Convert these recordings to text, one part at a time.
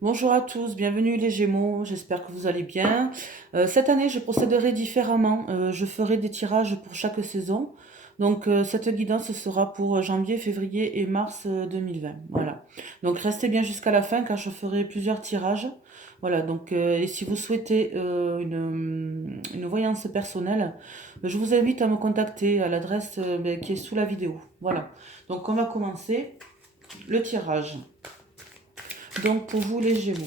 Bonjour à tous, bienvenue les Gémeaux, j'espère que vous allez bien. Cette année, je procéderai différemment. Je ferai des tirages pour chaque saison. Donc, cette guidance sera pour janvier, février et mars 2020. Voilà. Donc, restez bien jusqu'à la fin car je ferai plusieurs tirages. Voilà. Donc, et si vous souhaitez une voyance personnelle, je vous invite à me contacter à l'adresse qui est sous la vidéo. Voilà. Donc, on va commencer le tirage. Donc, pour vous les Gémeaux.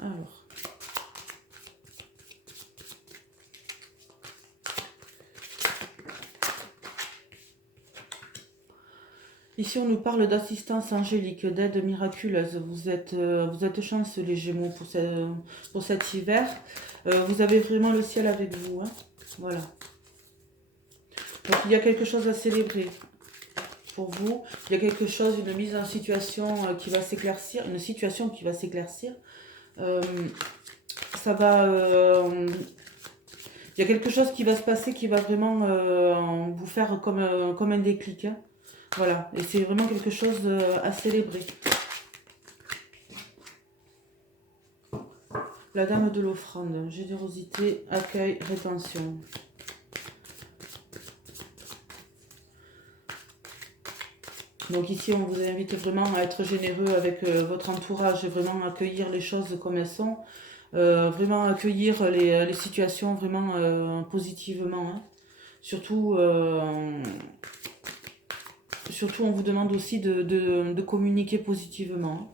Alors, ici on nous parle d'assistance angélique, d'aide miraculeuse. Vous êtes chanceux les Gémeaux pour cet hiver. Vous avez vraiment le ciel avec vous, hein. Voilà. Donc il y a quelque chose à célébrer pour vous. Il y a quelque chose, une mise en situation qui va s'éclaircir, une situation qui va s'éclaircir. Euh, ça va. Il y a quelque chose qui va se passer qui va vraiment vous faire comme un déclic, hein. Voilà, et c'est vraiment quelque chose à célébrer. La dame de l'offrande, générosité, accueil, rétention. Donc ici, on vous invite vraiment à être généreux avec votre entourage et vraiment accueillir les choses comme elles sont. Vraiment accueillir les situations vraiment positivement, hein. Surtout, surtout, on vous demande aussi de communiquer positivement, hein,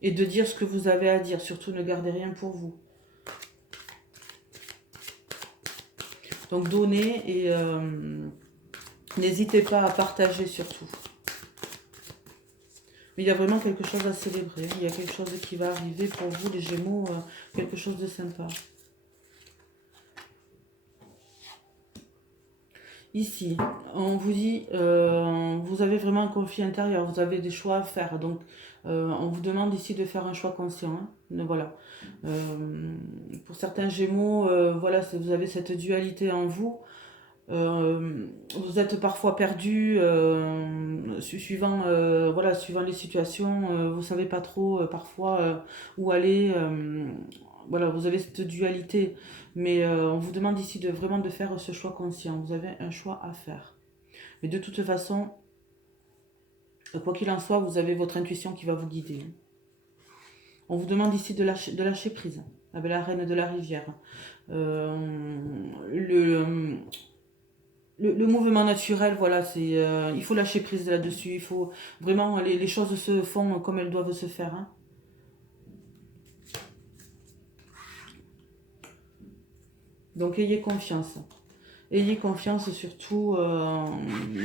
et de dire ce que vous avez à dire. Surtout, ne gardez rien pour vous. Donc, donnez et n'hésitez pas à partager surtout. Mais il y a vraiment quelque chose à célébrer. Il y a quelque chose qui va arriver pour vous, les Gémeaux, quelque chose de sympa. Ici, on vous dit, vous avez vraiment un conflit intérieur, vous avez des choix à faire. Donc, on vous demande ici de faire un choix conscient, hein. Voilà. Pour certains Gémeaux, voilà, vous avez cette dualité en vous. Vous êtes parfois perdu, suivant, voilà, suivant les situations. Vous savez pas trop parfois où aller. Voilà, vous avez cette dualité. Mais on vous demande ici de vraiment de faire ce choix conscient. Vous avez un choix à faire. Mais de toute façon, quoi qu'il en soit, vous avez votre intuition qui va vous guider. On vous demande ici de lâcher prise avec la reine de la rivière. Euh, le, le mouvement naturel, voilà, il faut lâcher prise là-dessus. Il faut vraiment, les choses se font comme elles doivent se faire, hein. Donc ayez confiance. Ayez confiance surtout,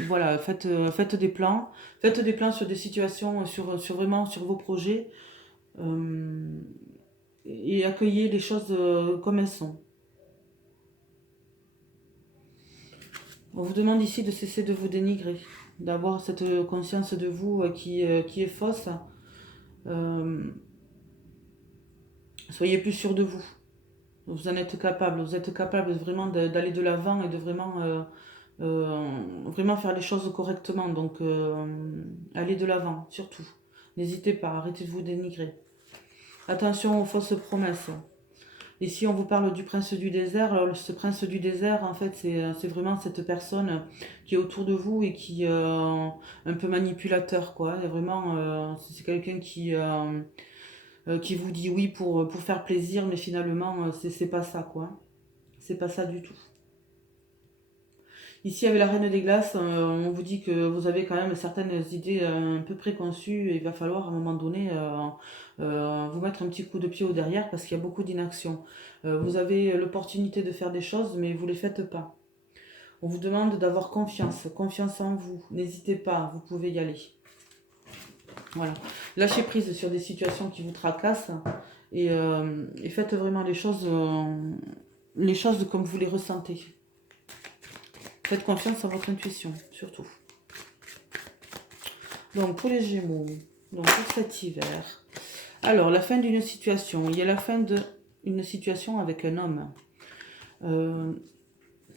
voilà, faites des plans. Faites des plans sur des situations, sur vraiment sur vos projets. euh, et accueillez les choses comme elles sont. On vous demande ici de cesser de vous dénigrer, d'avoir cette conscience de vous qui est fausse. Euh, Soyez plus sûr de vous. Vous en êtes capable. Vous êtes capable vraiment d'aller de l'avant et de vraiment faire les choses correctement. Donc, allez de l'avant, surtout. N'hésitez pas, arrêtez de vous dénigrer. Attention aux fausses promesses. Ici, on vous parle du prince du désert. Alors, ce prince du désert, en fait, c'est vraiment cette personne qui est autour de vous et qui est un peu manipulateur, quoi. Et vraiment, c'est quelqu'un qui vous dit oui pour faire plaisir, mais finalement, c'est pas ça, quoi. C'est pas ça du tout. Ici, avec la Reine des Glaces, on vous dit que vous avez quand même certaines idées un peu préconçues et il va falloir à un moment donné vous mettre un petit coup de pied au derrière parce qu'il y a beaucoup d'inaction. Vous avez l'opportunité de faire des choses, mais vous ne les faites pas. On vous demande d'avoir confiance, confiance en vous. N'hésitez pas, vous pouvez y aller. Voilà. Lâchez prise sur des situations qui vous tracassent et faites vraiment les choses comme vous les ressentez. Faites confiance à votre intuition, surtout. Donc, pour les Gémeaux, donc pour cet hiver. Alors, la fin d'une situation. Il y a la fin d'une situation avec un homme. Euh,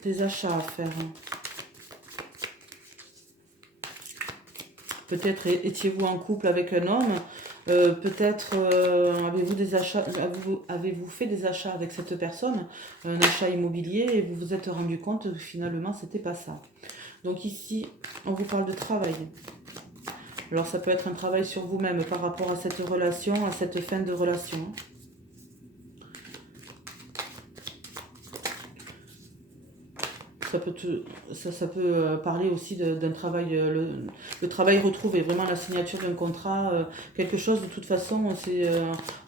des achats à faire. Peut-être étiez-vous en couple avec un homme, peut-être avez-vous des achats, avez-vous fait des achats avec cette personne, un achat immobilier, et vous vous êtes rendu compte que finalement c'était pas ça. Donc ici, on vous parle de travail. Alors ça peut être un travail sur vous-même par rapport à cette relation, à cette fin de relation. Ça peut parler aussi d'un travail, le travail retrouvé, vraiment la signature d'un contrat, quelque chose de toute façon,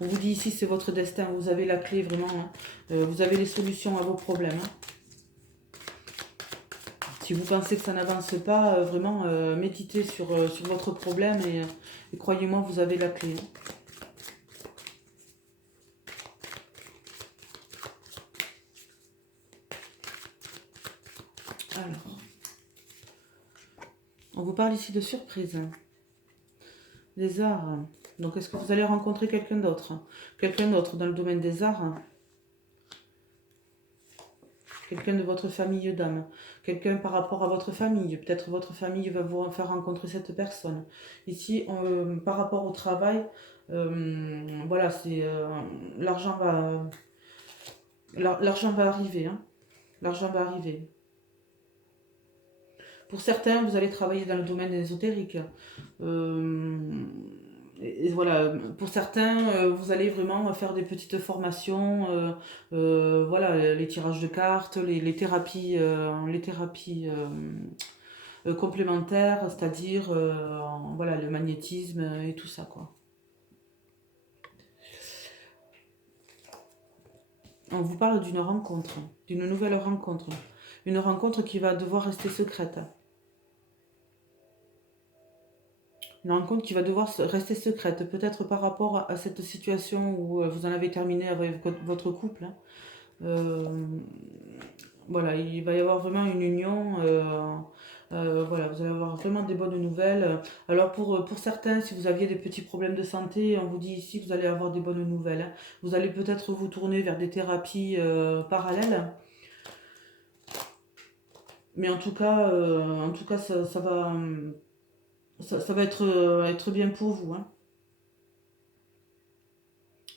on vous dit ici c'est votre destin, vous avez la clé vraiment, hein. Vous avez les solutions à vos problèmes, hein. Si vous pensez que ça n'avance pas, vraiment méditez sur votre problème et croyez-moi, vous avez la clé, hein. Alors, on vous parle ici de surprise. Des arts. Donc, est-ce que vous allez rencontrer quelqu'un d'autre? Quelqu'un d'autre dans le domaine des arts? Quelqu'un de votre famille d'âme? Quelqu'un par rapport à votre famille? Peut-être votre famille va vous faire rencontrer cette personne. Ici, par rapport au travail, voilà, l'argent l'argent va arriver, hein. L'argent va arriver. Pour certains, vous allez travailler dans le domaine ésotérique. Et voilà, pour certains, vous allez vraiment faire des petites formations, voilà, les tirages de cartes, les thérapies complémentaires, c'est-à-dire voilà, le magnétisme et tout ça, quoi. On vous parle d'une rencontre, d'une nouvelle rencontre, une rencontre qui va devoir rester secrète. Une rencontre qui va devoir rester secrète, peut-être par rapport à cette situation où vous en avez terminé avec votre couple, hein. Euh, voilà, il va y avoir vraiment une union. Voilà, vous allez avoir vraiment des bonnes nouvelles. Alors pour certains, si vous aviez des petits problèmes de santé, on vous dit ici que vous allez avoir des bonnes nouvelles, hein. Vous allez peut-être vous tourner vers des thérapies parallèles. Mais en tout cas ça va être bien pour vous, hein.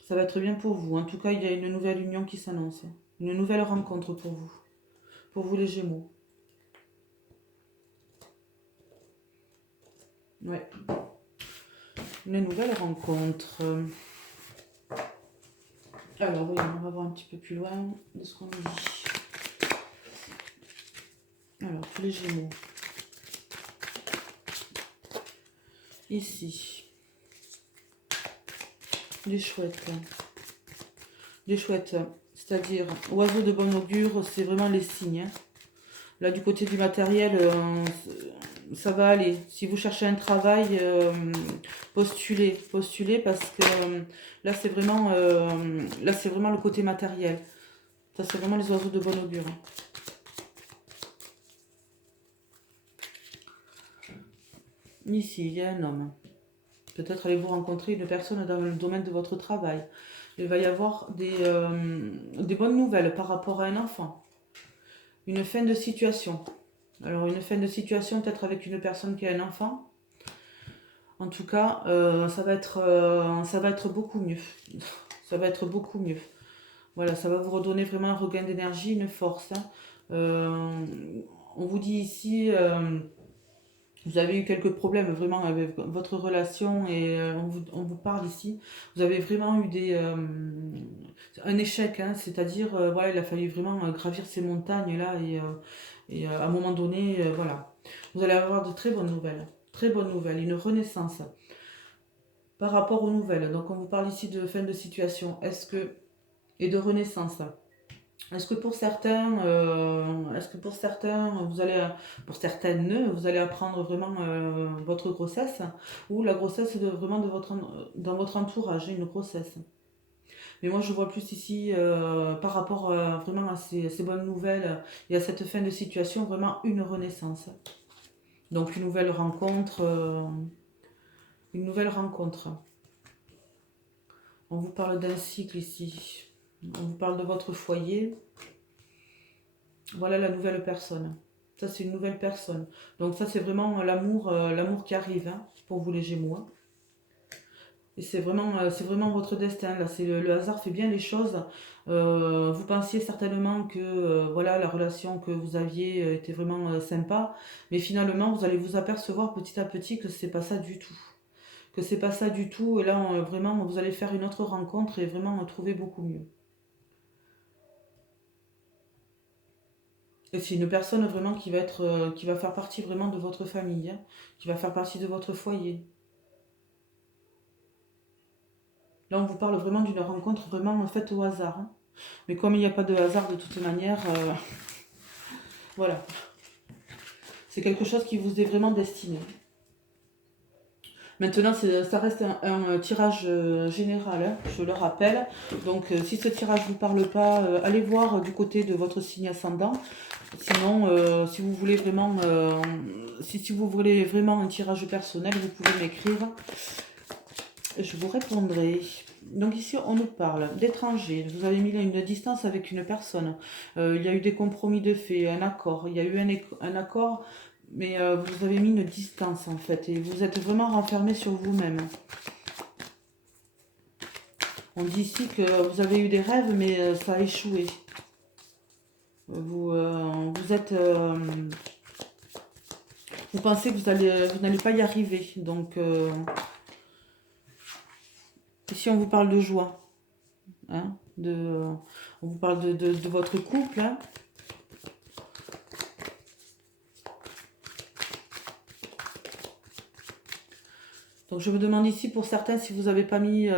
Ça va être bien pour vous. En tout cas, il y a une nouvelle union qui s'annonce. Une nouvelle rencontre pour vous. Pour vous les Gémeaux. Ouais. Une nouvelle rencontre. Alors oui, on va voir un petit peu plus loin de ce qu'on nous dit. Alors, pour les Gémeaux. Ici. Les chouettes. Les chouettes, c'est-à-dire oiseaux de bon augure, c'est vraiment les signes, hein. Là, du côté du matériel, ça va aller. Si vous cherchez un travail, postulez parce que là, c'est vraiment le côté matériel. Ça, c'est vraiment les oiseaux de bon augure, hein. Ici, il y a un homme. Peut-être allez-vous rencontrer une personne dans le domaine de votre travail. Il va y avoir des bonnes nouvelles par rapport à un enfant. Une fin de situation. Alors, une fin de situation peut-être avec une personne qui a un enfant. En tout cas, ça va être beaucoup mieux. Ça va être beaucoup mieux. Voilà, ça va vous redonner vraiment un regain d'énergie, une force, hein. On vous dit ici, vous avez eu quelques problèmes vraiment avec votre relation et on vous parle ici. Vous avez vraiment eu un échec, hein, c'est-à-dire, voilà, il a fallu vraiment gravir ces montagnes-là et à un moment donné, voilà. Vous allez avoir de très bonnes nouvelles, une renaissance par rapport aux nouvelles. Donc on vous parle ici de fin de situation. Et de renaissance. Est-ce que pour certains, pour certaines, vous allez apprendre vraiment votre grossesse ou la grossesse vraiment dans votre entourage, une grossesse. Mais moi, je vois plus ici, par rapport vraiment à ces bonnes nouvelles et à cette fin de situation, vraiment une renaissance. Donc une nouvelle rencontre, une nouvelle rencontre. On vous parle d'un cycle ici. On vous parle de votre foyer. Voilà la nouvelle personne. Ça, c'est une nouvelle personne. Donc ça, c'est vraiment l'amour qui arrive, hein, pour vous les Gémeaux, hein. Et c'est vraiment votre destin, là. Le hasard fait bien les choses. Vous pensiez certainement que voilà, la relation que vous aviez était vraiment sympa, mais finalement, vous allez vous apercevoir petit à petit que c'est pas ça du tout. Que c'est pas ça du tout, et là, vraiment, vous allez faire une autre rencontre et vraiment trouver beaucoup mieux. Et c'est une personne vraiment qui va faire partie vraiment de votre famille, hein, qui va faire partie de votre foyer. Là, on vous parle vraiment d'une rencontre vraiment faite au hasard, hein. Mais comme il n'y a pas de hasard de toute manière, voilà. C'est quelque chose qui vous est vraiment destiné. Maintenant, ça reste un tirage général, hein, je le rappelle. Donc, si ce tirage ne vous parle pas, allez voir du côté de votre signe ascendant. Sinon, si vous voulez vraiment, si vous voulez vraiment un tirage personnel, vous pouvez m'écrire. Je vous répondrai. Donc ici, on nous parle d'étrangers. Vous avez mis une distance avec une personne. Il y a eu des compromis de fait, un accord. Il y a eu un accord, mais vous avez mis une distance en fait. Et vous êtes vraiment renfermé sur vous-même. On dit ici que vous avez eu des rêves, mais ça a échoué. Vous êtes... vous pensez que vous n'allez pas y arriver. Donc... ici, on vous parle de joie. Hein, on vous parle de votre couple. Hein. Donc, je me demande ici pour certains si vous n'avez pas mis...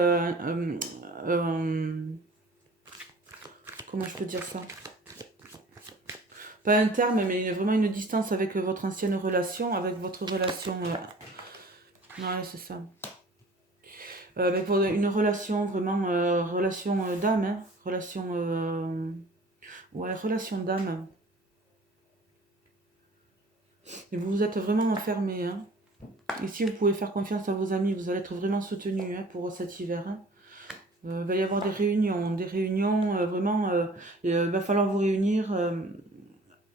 comment je peux dire ça? Pas un terme, mais vraiment une distance avec votre ancienne relation, avec votre relation... ouais, c'est ça. Mais pour une relation vraiment... relation d'âme, hein, relation... ouais, relation d'âme. Et vous vous êtes vraiment enfermé, hein. Ici, vous pouvez faire confiance à vos amis, vous allez être vraiment soutenu, hein, pour cet hiver, hein. Il va y avoir des réunions vraiment, il va falloir vous réunir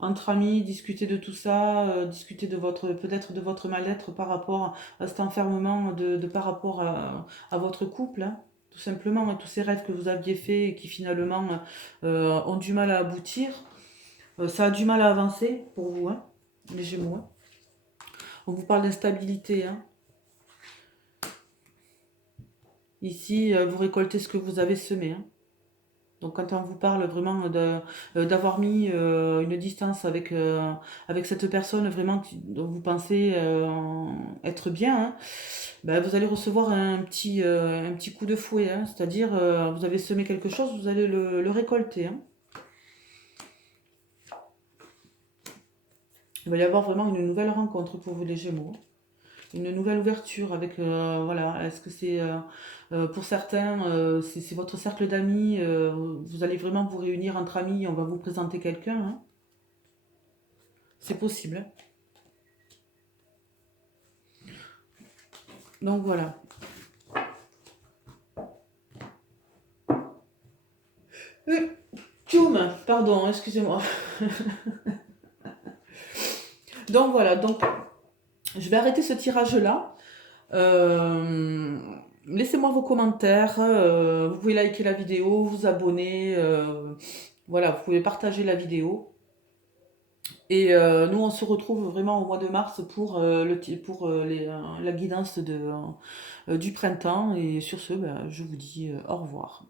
entre amis, discuter de tout ça, discuter de peut-être de votre mal-être par rapport à cet enfermement, par rapport à votre couple, hein, tout simplement, tous ces rêves que vous aviez faits et qui finalement ont du mal à aboutir. Ça a du mal à avancer pour vous, hein, les Gémeaux, hein. On vous parle d'instabilité, hein. Ici, vous récoltez ce que vous avez semé, hein. Donc quand on vous parle vraiment d'avoir mis une distance avec cette personne vraiment dont vous pensez être bien, hein, ben, vous allez recevoir un petit coup de fouet, hein. C'est-à-dire vous avez semé quelque chose, vous allez le récolter, hein. Il va y avoir vraiment une nouvelle rencontre pour vous les Gémeaux, hein. Une nouvelle ouverture avec, voilà, est-ce que c'est, pour certains, c'est votre cercle d'amis, vous allez vraiment vous réunir entre amis, on va vous présenter quelqu'un, hein. C'est possible, hein. Donc voilà. Tchoum, pardon, excusez-moi. Donc voilà, donc je vais arrêter ce tirage-là. Euh, Laissez-moi vos commentaires, vous pouvez liker la vidéo, vous abonner, voilà, vous pouvez partager la vidéo. Et nous, on se retrouve vraiment au mois de mars pour la guidance du printemps. Et sur ce, ben, je vous dis au revoir.